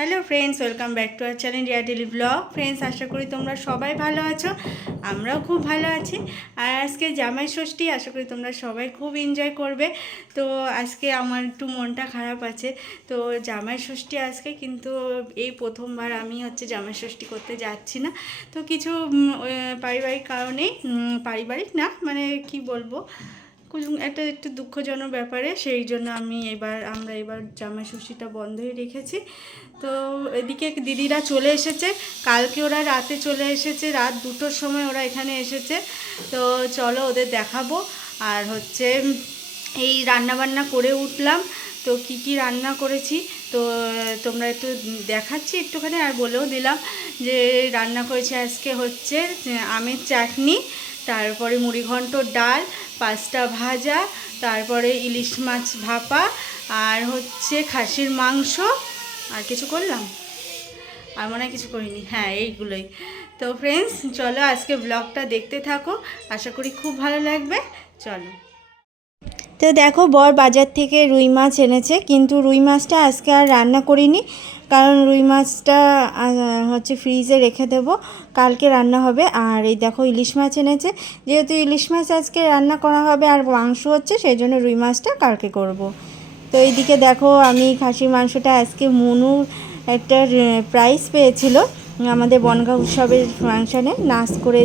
Hello friends welcome back to our channel Riya daily blog friends আশা করি তোমরা সবাই ভালো আছো, আমরাও খুব ভালো আছি। আর আজকে জামাই ষষ্ঠী, আশা করি তোমরা সবাই খুব এনজয় করবে। তো আজকে আমার একটু মনটা খারাপ আছে, তো জামাই ষষ্ঠী আজকে কিন্তু এই প্রথমবার আমি হচ্ছে জামাই ষষ্ঠী করতে যাচ্ছি না। তো কিছু পারিবারিক কারণে পারিবারিক না মানে কি বলব? একটা একটু দুঃখজনক ব্যাপারে, সেই জন্য আমি এবার, আমরা এবার জামাই ষষ্ঠীটা বন্ধই রেখেছি। তো এদিকে দিদিরা চলে এসেছে, কালকে ওরা রাতে চলে এসেছে, রাত দুটোর সময় ওরা এখানে এসেছে। তো চলো ওদের দেখাবো, আর হচ্ছে এই রান্নাবান্না করে উঠলাম। তো কি কি রান্না করেছি, তো তোমরা একটু দেখাচ্ছি একটুখানি, আর বলেও দিলাম যে রান্না করেছি আজকে হচ্ছে আমের চাটনি, তারপরে মুড়িঘণ্ট ডাল পাঁচটা ভাজা, তারপরে ইলিশ মাছ ভাপা, আর হচ্ছে খাসির মাংস, আর কিছু করলাম? আর মনে হয় কিছু করিনি। হ্যাঁ এইগুলোই। তো ফ্রেন্ডস চলো আজকে ব্লগটা দেখতে থাকো। আশা করি খুব ভালো লাগবে। চলো। তো দেখো, বর বাজার থেকে রুই মাছ এনেছে, কিন্তু রুই মাছটা আজকে আর রান্না করিনি, কারণ রুই মাছটা হচ্ছে ফ্রিজে রেখে দেবো, কালকে রান্না হবে আর এই দেখো, ইলিশ মাছ এনেছে, যেহেতু ইলিশ মাছ আজকে রান্না করা হবে, আর মাংস হচ্ছে, সেই জন্য রুই মাছটা কালকে করব। তো এইদিকে দেখো, আমি খাসির মাংসটা আজকে মনুর একটা প্রাইস পেয়েছিল আমাদের বনগাঁ উৎসবের ফাংশানে নাচ করে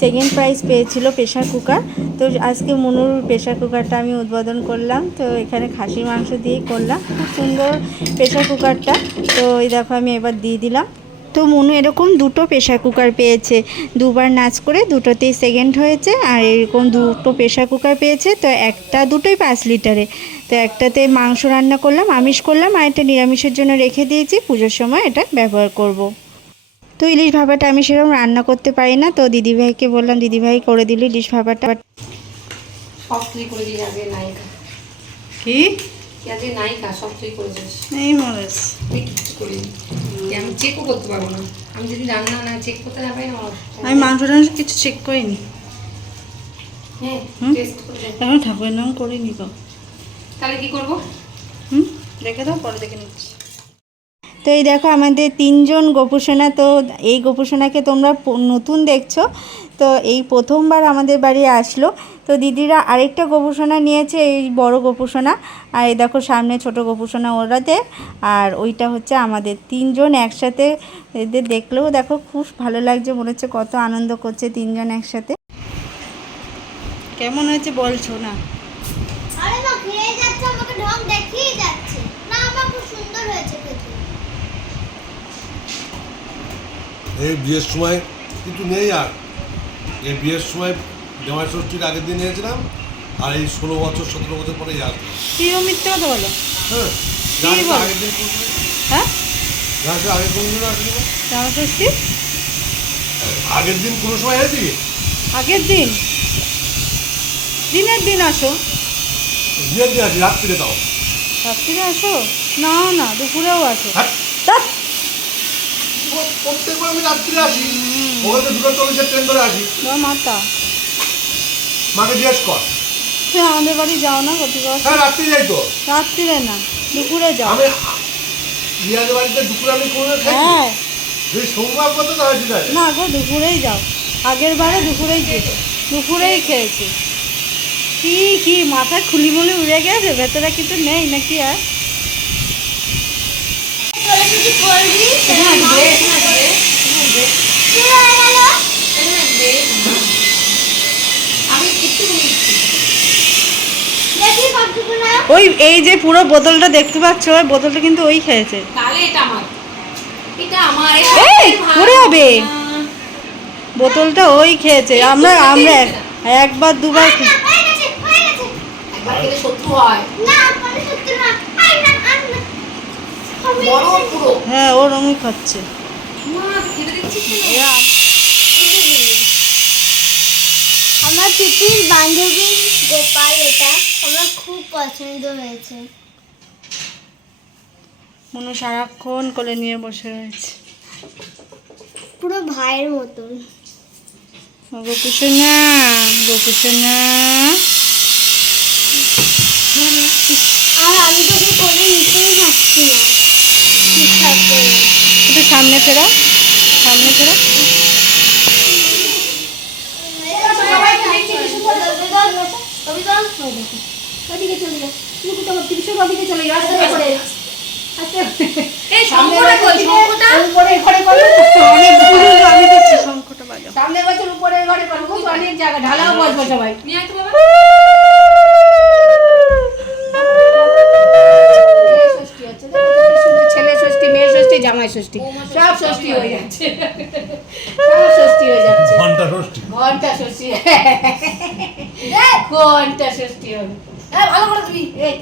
সেকেন্ড প্রাইজ পেয়েছিল প্রেশার কুকার তো আজকে মনুর প্রেশার কুকারটা আমি উদ্বোধন করলাম। তো এখানে খাসির মাংস দিয়েই করলাম। খুব সুন্দর প্রেশার কুকারটা তো এই দেখো আমি এবার দিয়ে দিলাম। তো মনু এরকম দুটো প্রেশার কুকার পেয়েছে। দুবার নাচ করে দুটোতেই সেকেন্ড হয়েছে আর এরকম দুটো প্রেশার কুকার পেয়েছে। তো একটা দুটোই পাঁচ লিটারে। তো একটাতে মাংস রান্না করলাম, আমিষ করলাম আর একটা নিরামিষের জন্য রেখে দিয়েছি। পুজোর সময় এটা ব্যবহার করব। তো ইলিশ ভাপাটা আমি সেরকম রান্না করতে পারি না তো দিদিভাইকে বললাম দিদিভাই করে দিল ইলিশ ভাপাটা। কি? এই মরেস আমি কিচ্ছু করিনি কি আমি চেকও করতে পারব না। আমি যদি রান্না না চেক করতে না পারি না আমি মাংস টাংস কিছু চেক করিনি। হ্যাঁ হুম? টেস্ট করে দেখ। এখন ঠাকুরের নাম করিনি তো। তাহলে কি করব? হুম? রেখে দাও পরে দেখে নিচ্ছি। তো এই দেখো আমাদের তিনজন গোপুসোনা, তো এই গোপুসোনাকে তোমরা নতুন দেখছ। তো এই প্রথমবার আমাদের বাড়ি আসলো। তো দিদিরা আরেকটা গোপুসোনা নিয়েছে, এই বড় গোপুসোনা। আর এই দেখো সামনে ছোট গোপুসোনা ওরাতে। আর ওইটা হচ্ছে আমাদের তিনজন একসাথে এদের দেখলেও দেখো খুব ভালো লাগছে, মনে হচ্ছে কত আনন্দ করছে তিনজন একসাথে। কেমন হয়েছে বলছো না খেয়ে যাচ্ছে, আমাকে ঢং যাচ্ছে। না, আমার খুব সুন্দর হয়েছে খেতে। এই বিয়ের সময় কিছু নেই আর। এই বিয়ের সময় জামাই ষষ্ঠীর আগের দিন নিয়েছিলাম আর এই ষোলো বছর সতেরো বছর পরে আসবে। কিরম মিথ্যে কথা বলো। হ্যাঁ আগের দিন হ্যাঁ? আগের কোন দিন? ষষ্ঠী আগের দিন কোনো সময় এসেছি আগের দিন? দিনের দিন আসো। বিয়ের দিন আসি রাত্রিরে তাও রাত্রিরে আসো? না না দুপুরেও আসো। হ্যাঁ। প্রত্যেকবার আমি আসি। ওখানে দুটো চল্লিশের ট্রেন ধরে আসি। মাতা। মাকে জিজ্ঞেস কর। তুমি আমাদের বাড়ি যাও না প্রতিবার হ্যাঁ রাত্রি যাই তো। রাত্রিরে না দুপুরে যাও। আমি বিয়াদের বাড়িতে দুপুরে আমি কোনো খাই হ্যাঁ। যদি সোমবার আছে। না গো দুপুরেই যাও। আগের বারে দুপুরেই খেয়েছো। দুপুরেই খেয়েছি। কি কি মাথায় খুলিমুলি উড়ে গেছে? ভেতরে কিছু নেই নাকি আর তোরা যদি করবি এখানে দে, এখানে দে, এখানে দে, কি হয়ে গেল এখানে দে। আমি একটু নিচ্ছি দেখি ওই এই যে পুরো বোতলটা দেখতে পাচ্ছ ওই বোতলটা কিন্তু ওই খেয়েছে। তাহলে এটা আমার। এটা আমার। এই, পড়ে যাবে। বোতলটা ওই খেয়েছে। আমরা আমরা একবার দুবার একবার খেলে শত্রু হয়। না পরে সত্যি না আই না আন না আমি বড় পুরো হ্যাঁ ওর আমি খাচ্ছে। আমার বান্ধবী গোপাল এটা আমার খুব পছন্দ হয়েছে। মনে সারাক্ষণ কোলে নিয়ে বসে রয়েছে। পুরো ভাইয়ের মতন। গোপুসোনা গোপুসোনা। আর আমি তোকে কোলে নিতেই পারছি না। করে সামনে ফেরা সামনে ফেরা। ওদিকে উপরে ঘরে করো অনেক ঢালাও দেখো তো কি সুন্দর ছেলে ষষ্ঠী মেয়ে ষষ্ঠী জামাই ষষ্ঠী সব ষষ্ঠী হয়ে যাচ্ছে। সব ষষ্ঠী হয়ে যাচ্ছে। ঘণ্টা ষষ্ঠী। ঘণ্টা ষষ্ঠী। ঘণ্টা ষষ্ঠী হবে। হ্যাঁ ভালো করে তুমি এই।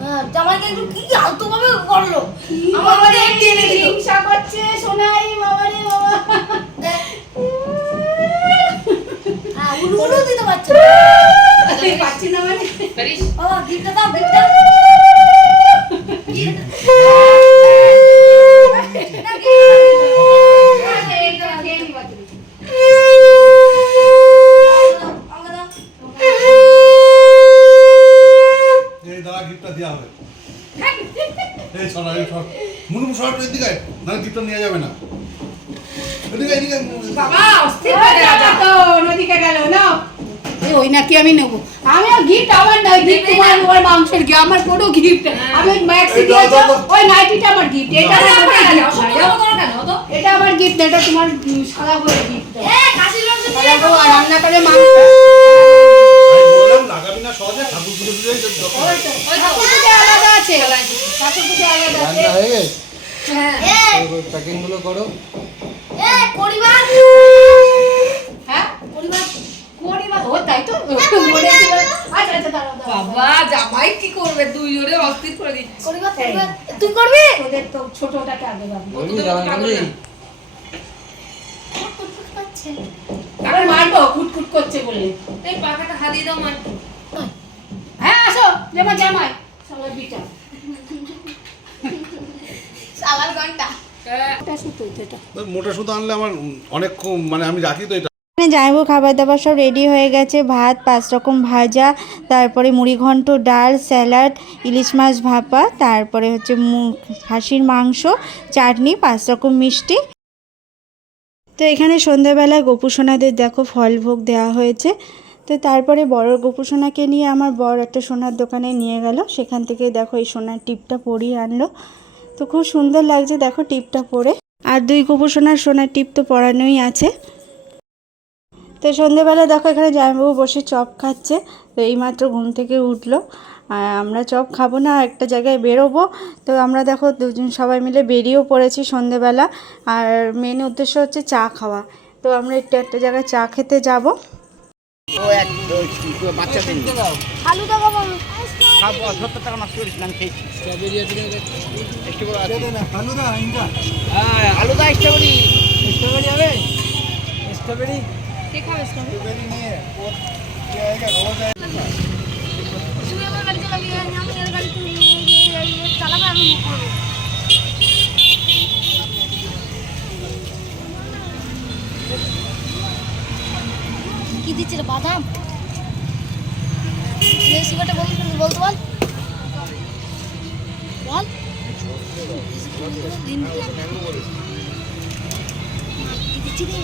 হ্যাঁ, জামাইকে একটু কি আলতো ভাবে করল আমার মানে দিল হিংসা করছে সোনাই বাবা রে বাবা হ্যাঁ উলু উলু দিতে পারছে আমি পাচ্ছি না মানে? বাবা গিফটটা দাও গিফটটা এইটা খেয়ে নিবা তুমি। আমাকে দাও এই দাদা গিফটটা দেওয়া হবে এই সরা এই সর মুনুম সর এদিকে না গিফটটা নিয়ে যাবে না। এদিকে এদিকে বাবা অস্থির ওই করে তো নদীকে গেল না ওই নাকি আমি নেব। আমি গিফট আমার নয় গিফট তোমার তোমার মাংসের গিফট আমার বড় গিফট আমি ম্যাক্সি এই দাও, দিয়েছ। ওই নাইটিটা আমার গিফট এটা কেন? কেন এটা আমার গিফট এটা তোমার সাদা বলে গিফট আর রান্না করে মাংস। আমি লাগাবি না সহজে ঠাকুর পুজো পুজো ওই তো ঠাকুর পুজো আলাদা আছে। ঠাকুর পুজো আলাদা আছে। হয়ে গেছে? এ প্যাকিংগুলো করো। পরিবার। হ্যাঁ পরিবার ছোটটাকে আগে মারবো করছে বলে। পাখাটা হাতিয়ে দাও মা একটু হ্যাঁ যেমন জামাই সবাই বিটা সালার ঘণ্টা। এটা সুতো এটা। মোটা সুতো আনলে আমার অনেক মানে আমি রাখি তো এটা। এখানে জামাইবু খাবার দাবার সব রেডি হয়ে গেছে। ভাত পাঁচ রকম ভাজা তারপরে মুড়িঘণ্ট ডাল স্যালাড ইলিশ মাছ ভাপা তারপরে হচ্ছে মু- খাসির মাংস চাটনি পাঁচ রকম মিষ্টি। তো এখানে সন্ধ্যাবেলায় গোপুসোনাদের দেখো ফল ভোগ দেওয়া হয়েছে। তো তারপরে বড় গোপুসোনাকে নিয়ে আমার বর একটা সোনার দোকানে নিয়ে গেল। সেখান থেকে দেখো এই সোনার টিপটা পরিয়ে আনলো। তো খুব সুন্দর লাগছে দেখো টিপটা পরে। আর দুই গোপুসোনার সোনার টিপ তো পরানোই আছে। তো সন্ধেবেলা দেখো এখানে জামাইবাবু বসে চপ খাচ্ছে। তো এইমাত্র ঘুম থেকে উঠল। আর আমরা চপ খাব না, একটা জায়গায় বেরোবো। তো আমরা দেখো দুজন সবাই মিলে বেরিয়েও পড়েছি সন্ধেবেলা। আর মেন উদ্দেশ্য হচ্ছে চা খাওয়া। তো আমরা একটু একটা জায়গায় চা খেতে যাব। আলুদা স্ট্রবেরি স্ট্রবেরি। হবে? স্ট্রবেরি? কে খাবে স্ট্রবেরি? নিয়ে ওর জায়গা রোজ আছে তুমি আমার গাড়িতে লাগিয়ে আমি আমার গাড়িতে কি দিচ্ছে রে বাদাম বলতে বল বল দিচ্ছি রে?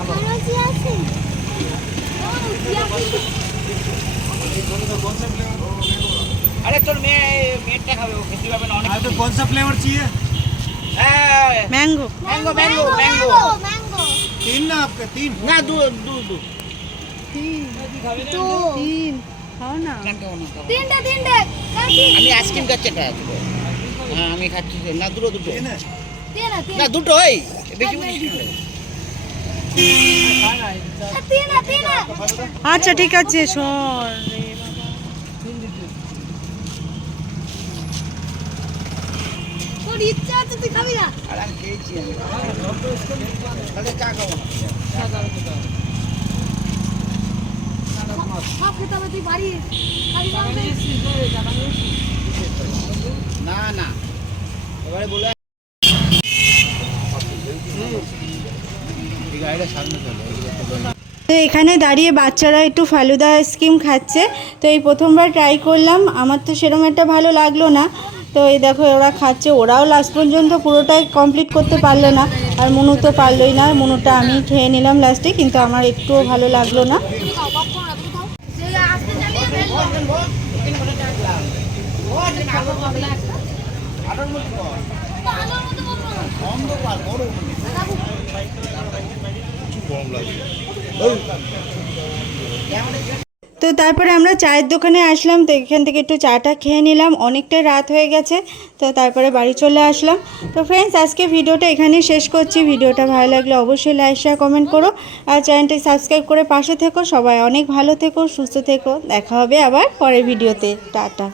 ভালো আছে আছে আরে তোর মেয়ে মেয়েরটা খাবে ও খেতে পাবে না অনেক तो कौन सा फ्लेवर चाहिए হ্যাঁ mango mango mango mango mango तीन ना आपका तीन না দু দু দু তো তিন খাও না। তিনটে তিনটে আমি আইসক্রিম খাচ্ছি এটা হ্যাঁ আমি খাচ্ছি না দুটো দুটো। না দুটো বেশি আচ্ছা ঠিক আছে শোন। ইচ্ছা আছে তুই খাবি না? আর আমি খেয়েছি আমি। তাহলে চা খাব। সব খেতে হবে তুই বাড়ি না না না। এবারে বলে গাড়িটা সামনে চলো তো এখানে দাঁড়িয়ে বাচ্চারা একটু ফালুদা আইসক্রিম খাচ্ছে। তো এই প্রথমবার ট্রাই করলাম। আমার তো সেরকম একটা ভালো লাগল না। তো এই দেখো ওরা খাচ্ছে। ওরাও লাস্ট পর্যন্ত পুরোটাই কমপ্লিট করতে পারল না। আর মনু তো পারলোই না। মনুটা আমি খেয়ে নিলাম লাস্টে কিন্তু আমার একটুও ভালো লাগল না তুমি খাও পপকর্ন না তুমি খাও যে আসতে চালিয়ে ফেলব আটার মধ্যে কর আলোর মতো বলব অন্ধকার বড় কিছু গরম লাগছে তো তারপরে আমরা চায়ের দোকানে আসলাম, তো এখান থেকে একটু চাটা খেয়ে নিলাম। অনেকটাই রাত হয়ে গেছে, তো তারপরে বাড়ি চলে আসলাম। তো ফ্রেন্ডস আজকে ভিডিওটা এখানেই শেষ করছি। ভিডিওটা ভালো লাগলে অবশ্যই লাইক শেয়ার কমেন্ট করো। আর চ্যানেলটি সাবস্ক্রাইব করে পাশে থেকো। সবাই অনেক ভালো থেকো, সুস্থ থেকো। দেখা হবে আবার পরের ভিডিওতে। টাটা।